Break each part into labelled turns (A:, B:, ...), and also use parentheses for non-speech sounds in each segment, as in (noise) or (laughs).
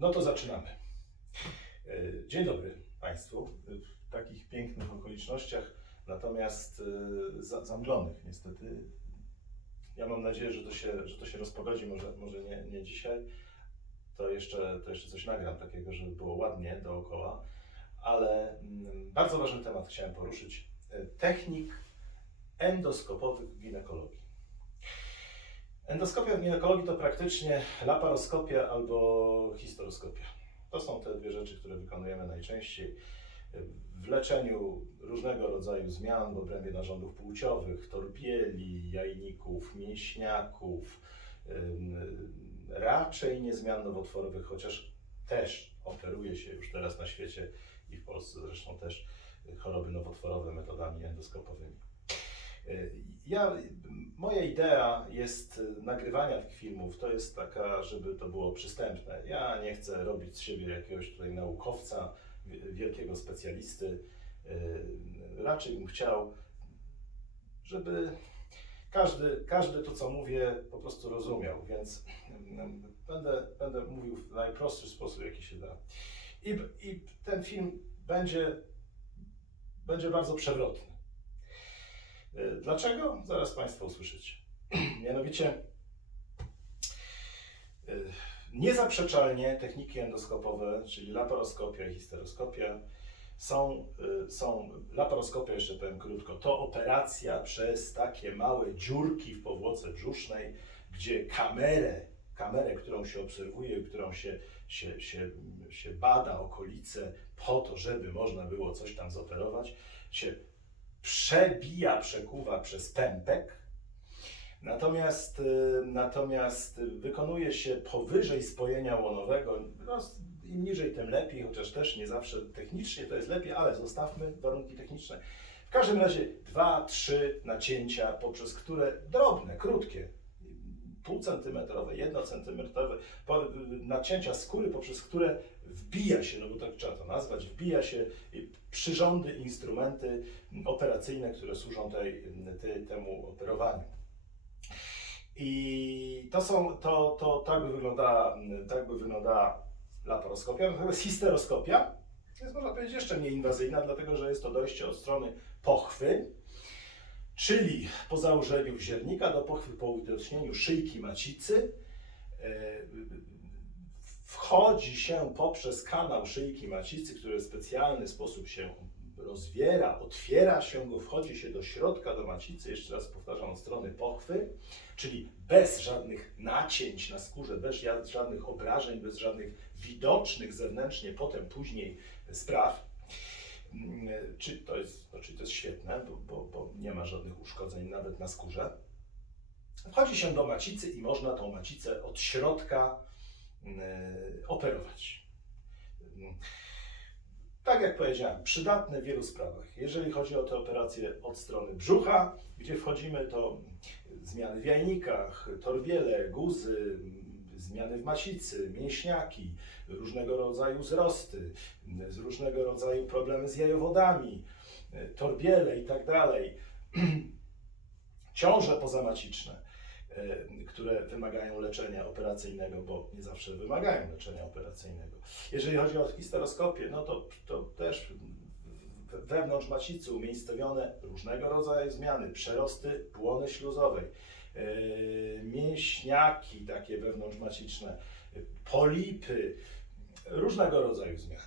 A: No to zaczynamy. E, Dzień dobry Państwu. W takich pięknych okolicznościach, natomiast e, za- zamglonych niestety. Ja mam nadzieję, że to się, że to się rozpogodzi, może, może nie, nie dzisiaj. To jeszcze, to jeszcze coś nagram takiego, żeby było ładnie dookoła. Ale mm, bardzo ważny temat chciałem poruszyć. E, Technik endoskopowych ginekologii. Endoskopia w ginekologii to praktycznie laparoskopia albo histeroskopia. To są te dwie rzeczy, które wykonujemy najczęściej w leczeniu różnego rodzaju zmian w obrębie narządów płciowych, torbieli, jajników, mięśniaków, raczej nie zmian nowotworowych, chociaż też operuje się już teraz na świecie i w Polsce zresztą też choroby nowotworowe metodami endoskopowymi. Ja, moja idea jest y, nagrywania tych filmów, to jest taka, żeby to było przystępne. Ja nie chcę robić z siebie jakiegoś tutaj naukowca, wi- wielkiego specjalisty. Y, Raczej bym chciał, żeby każdy, każdy to, co mówię, po prostu rozumiał, więc mm, będę, będę mówił w najprostszy sposób, jaki się da. I, i ten film będzie, będzie bardzo przewrotny. Y, Dlaczego? Zaraz Państwo usłyszycie. (clears throat) Mianowicie, y, niezaprzeczalnie techniki endoskopowe, czyli laparoskopia i histeroskopia, są, y, są, laparoskopia, jeszcze powiem krótko, to operacja przez takie małe dziurki w powłoce brzusznej, gdzie kamerę, kamerę, którą się obserwuje, którą się, się, się, się bada okolice po to, żeby można było coś tam zoperować, się przebija, przekuwa przez pępek. Natomiast, y, natomiast wykonuje się powyżej spojenia łonowego. No, Im niżej, tym lepiej, chociaż też nie zawsze technicznie to jest lepiej, ale zostawmy warunki techniczne. W każdym razie dwa, trzy nacięcia, poprzez które drobne, krótkie, półcentymetrowe, jednocentymetrowe nacięcia skóry, poprzez które wbija się, no bo tak trzeba to nazwać, wbija się przyrządy, instrumenty operacyjne, które służą tej, tej, temu operowaniu. I to są, to, to tak by wyglądała, tak by wyglądała laparoskopia. Natomiast histeroskopia jest można powiedzieć jeszcze mniej inwazyjna, dlatego że jest to dojście od strony pochwy, czyli po założeniu wziernika do pochwy po uwidocznieniu szyjki macicy. Wchodzi się poprzez kanał szyjki macicy, który w specjalny sposób się rozwiera, otwiera się go, wchodzi się do środka, do macicy, jeszcze raz powtarzam, od strony pochwy, czyli bez żadnych nacięć na skórze, bez ża- żadnych obrażeń, bez żadnych widocznych zewnętrznie potem, później spraw. Mm, Czy to jest, no, czyli to jest świetne, bo, bo, bo nie ma żadnych uszkodzeń nawet na skórze. Wchodzi się do macicy i można tą macicę od środka operować. Mm, tak jak powiedziałem, przydatne w wielu sprawach. Jeżeli chodzi o te operacje od strony brzucha, gdzie wchodzimy, to zmiany w jajnikach, torbiele, guzy, zmiany w macicy, mięśniaki, różnego rodzaju wzrosty, różnego rodzaju problemy z jajowodami, torbiele i tak dalej. (clears throat) Ciąże pozamaciczne, e, które wymagają leczenia operacyjnego, bo nie zawsze wymagają leczenia operacyjnego. Jeżeli chodzi o histeroskopię, no to, to też wewnątrz macicy umiejscowione różnego rodzaju zmiany, przerosty błony śluzowej, yy, mięśniaki takie wewnątrzmaciczne, polipy, różnego rodzaju zmiany.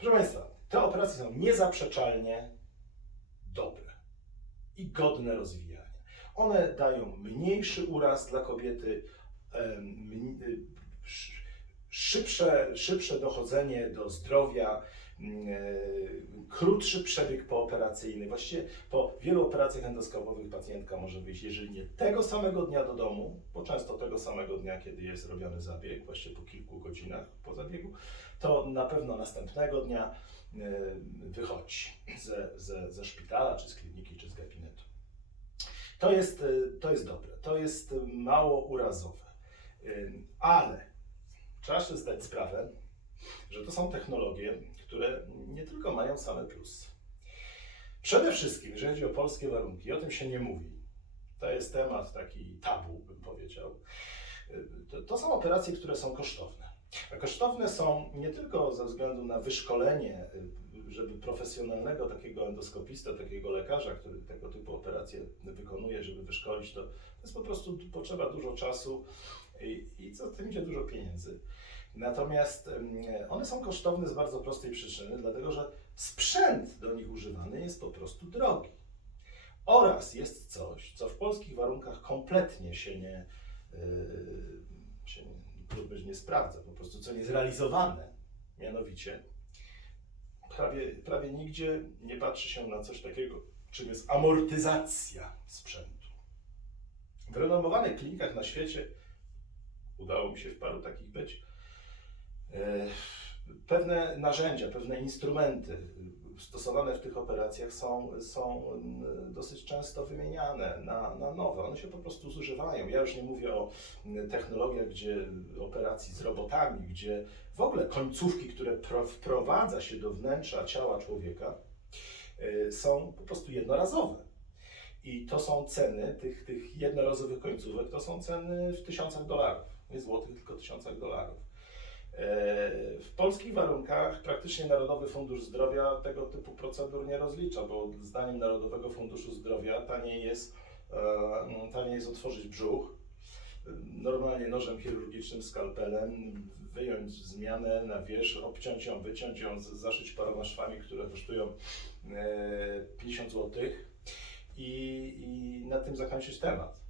A: Proszę Państwa, te operacje są niezaprzeczalnie dobre i godne rozwijania. One dają mniejszy uraz dla kobiety, y, sz- szybsze, szybsze dochodzenie do zdrowia, mm, e, krótszy przebieg pooperacyjny. Właściwie po wielu operacjach endoskopowych pacjentka może wyjść, jeżeli nie tego samego dnia do domu, bo często tego samego dnia, kiedy jest robiony zabieg, właściwie po kilku godzinach po zabiegu, to na pewno następnego dnia e, wychodzi ze, ze, ze szpitala, czy z kliniki, czy z gabinetu. To jest, e, to jest dobre, to jest mało urazowe, Ym, ale trzeba sobie zdać sprawę, że to są technologie, które nie tylko mają same plusy. Przede wszystkim, jeżeli chodzi o polskie warunki, o tym się nie mówi. To jest temat taki tabu, bym powiedział. To, to są operacje, które są kosztowne. A kosztowne są nie tylko ze względu na wyszkolenie, żeby profesjonalnego takiego endoskopista, takiego lekarza, który tego operacje wykonuje, żeby wyszkolić, to, to jest po prostu potrzeba dużo czasu i, i co tym idzie dużo pieniędzy. Natomiast one są kosztowne z bardzo prostej przyczyny, dlatego że sprzęt do nich używany jest po prostu drogi. Oraz jest coś, co w polskich warunkach kompletnie się nie, yy, się nie, nie sprawdza, po prostu co nie zrealizowane. Mianowicie, prawie, prawie nigdzie nie patrzy się na coś takiego, czym jest amortyzacja sprzętu. W renomowanych klinikach na świecie, udało mi się w paru takich być, e, pewne narzędzia, pewne instrumenty stosowane w tych operacjach są, są y, dosyć często wymieniane na, na nowe. One się po prostu zużywają. Ja już nie mówię o y, technologiach, gdzie operacji z robotami, gdzie w ogóle końcówki, które pro, wprowadza się do wnętrza ciała człowieka, są po prostu jednorazowe. I to są ceny tych, tych jednorazowych końcówek, to są ceny w tysiącach dolarów. Nie złotych, tylko tysiącach dolarów. E, W polskich warunkach praktycznie Narodowy Fundusz Zdrowia tego typu procedur nie rozlicza, bo zdaniem Narodowego Funduszu Zdrowia taniej jest, e, taniej jest otworzyć brzuch, normalnie nożem chirurgicznym, skalpelem, wyjąć zmianę na wierzch, obciąć ją, wyciąć ją, zaszyć paroma szwami, które kosztują 50 zł i, i na tym zakończyć temat.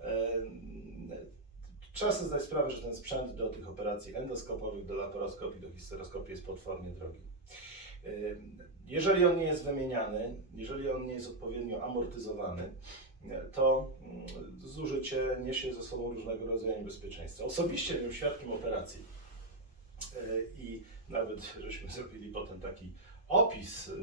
A: E, Trzeba sobie zdać sprawę, że ten sprzęt do tych operacji endoskopowych, do laparoskopii, do histeroskopii jest potwornie drogi. Yy, Jeżeli on nie jest wymieniany, jeżeli on nie jest odpowiednio amortyzowany, to yy, zużycie niesie ze sobą różnego rodzaju niebezpieczeństwa. Osobiście byłem świadkiem operacji i nawet żeśmy (laughs) zrobili potem taki opis, yy,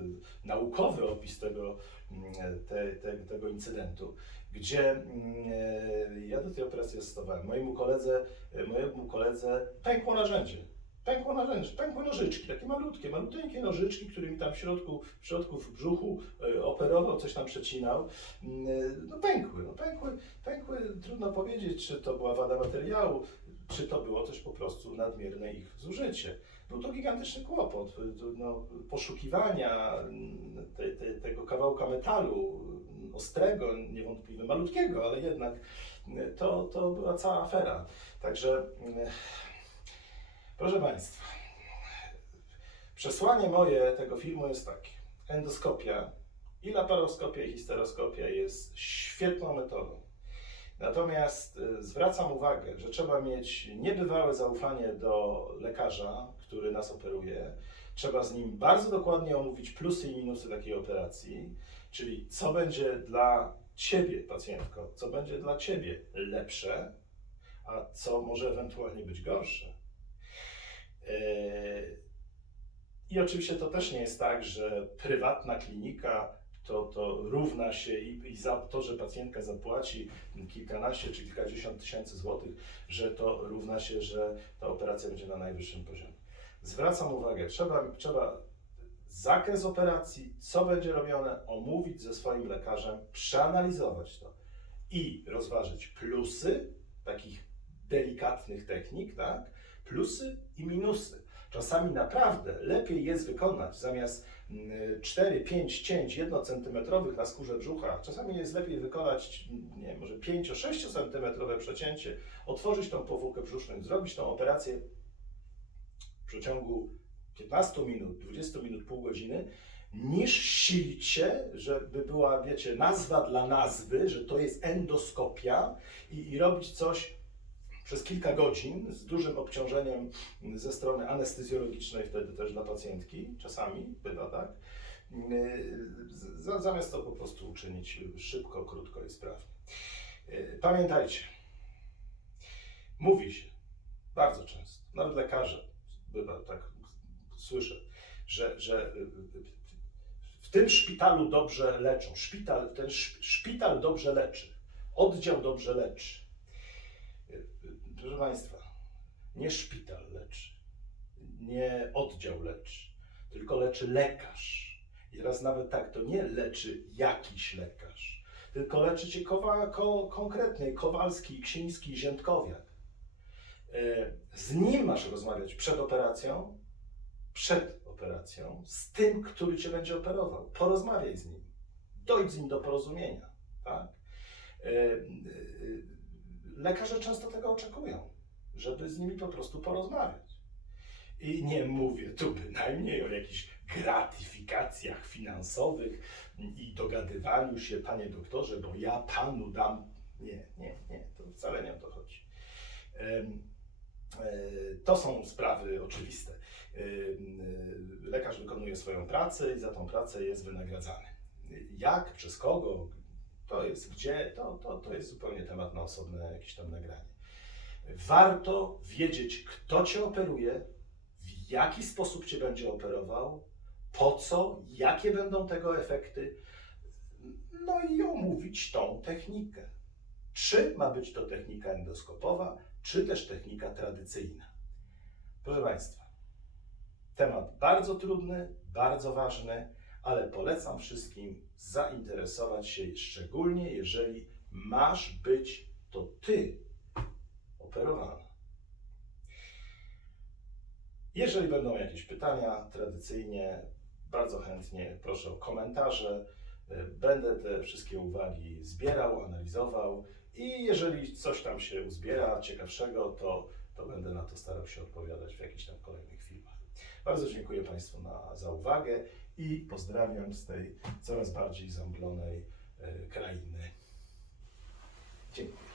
A: naukowy opis tego, yy, te, te, tego incydentu, gdzie mm, ja do tej operacji asystowałem. Mojemu koledze, mojemu koledze pękło narzędzie. Pękło narzędzie, pękły nożyczki, takie malutkie, maluteńkie nożyczki, którymi tam w środku, w środku w brzuchu operował, coś tam przecinał. Mm, No pękły, no pękły, pękły, trudno powiedzieć, czy to była wada materiału, czy to było też po prostu nadmierne ich zużycie. Był to gigantyczny kłopot, no, poszukiwania mm, te, te, tego kawałka metalu, mm, ostrego, niewątpliwie malutkiego, ale jednak mm, to, to była cała afera. Także, proszę Państwa, przesłanie moje tego filmu jest takie. Endoskopia i laparoskopia i histeroskopia jest świetną metodą. Natomiast y, zwracam uwagę, że trzeba mieć niebywałe zaufanie do lekarza, który nas operuje. Trzeba z nim bardzo dokładnie omówić plusy i minusy takiej operacji, czyli co będzie dla Ciebie, pacjentko, co będzie dla Ciebie lepsze, a co może ewentualnie być gorsze. Yy, I oczywiście to też nie jest tak, że prywatna klinika to, to równa się i, i za to, że pacjentka zapłaci kilkanaście czy kilkadziesiąt tysięcy złotych, że to równa się, że ta operacja będzie na najwyższym poziomie. Zwracam uwagę, trzeba, trzeba zakres operacji, co będzie robione, omówić ze swoim lekarzem, przeanalizować to i rozważyć plusy takich delikatnych technik, tak? Plusy i minusy. Czasami naprawdę lepiej jest wykonać zamiast mm, 4-5 cięć 1 cm na skórze brzucha, czasami jest lepiej wykonać, nie może 5-6 cm przecięcie, otworzyć tą powłokę brzuszną, zrobić tą operację przeciągu 15 minut, 20 minut, pół godziny, niż silić się, żeby była, wiecie, nazwa dla nazwy, że to jest endoskopia i, i robić coś przez kilka godzin z dużym obciążeniem ze strony anestezjologicznej, wtedy też dla pacjentki, czasami bywa tak, z- zamiast to po prostu uczynić szybko, krótko i sprawnie. Yy, Pamiętajcie, mówi się bardzo często, nawet lekarze, tak, słyszę, że, że w tym szpitalu dobrze leczą. Szpital, ten szp- szpital dobrze leczy. Oddział dobrze leczy. Proszę Państwa, nie szpital leczy, nie oddział leczy, tylko leczy lekarz. I teraz nawet tak, to nie leczy jakiś lekarz, tylko leczy cię ko, konkretny Kowalski, Ksiński, Ziętkowiak. E, Z nim masz rozmawiać przed operacją, przed operacją, z tym, który cię będzie operował. Porozmawiaj z nim. Dojdź z nim do porozumienia. Tak? E, e, Lekarze często tego oczekują, żeby z nimi po prostu porozmawiać. I nie mówię tu bynajmniej o jakichś gratyfikacjach finansowych i dogadywaniu się, panie doktorze, bo ja panu dam. Nie, nie, nie, to wcale nie o to chodzi. To są sprawy oczywiste. Em, e, Lekarz wykonuje swoją pracę i za tą pracę jest wynagradzany. Jak, przez kogo, to jest gdzie, to, to, to jest zupełnie temat na osobne jakieś tam nagranie. Warto wiedzieć, kto cię operuje, w jaki sposób cię będzie operował, po co, jakie będą tego efekty, no i omówić tą technikę. Czy ma być to technika endoskopowa, czy też technika tradycyjna. Proszę Państwa, temat bardzo trudny, bardzo ważny, ale polecam wszystkim zainteresować się, szczególnie jeżeli masz być to Ty operowana. Jeżeli będą jakieś pytania, tradycyjnie bardzo chętnie proszę o komentarze. Będę te wszystkie uwagi zbierał, analizował i jeżeli coś tam się uzbiera ciekawszego, to, to będę na to starał się odpowiadać w jakichś tam kolejnych filmach. Bardzo dziękuję Państwu na, za uwagę i pozdrawiam z tej coraz bardziej zamglonej e, krainy. Dziękuję.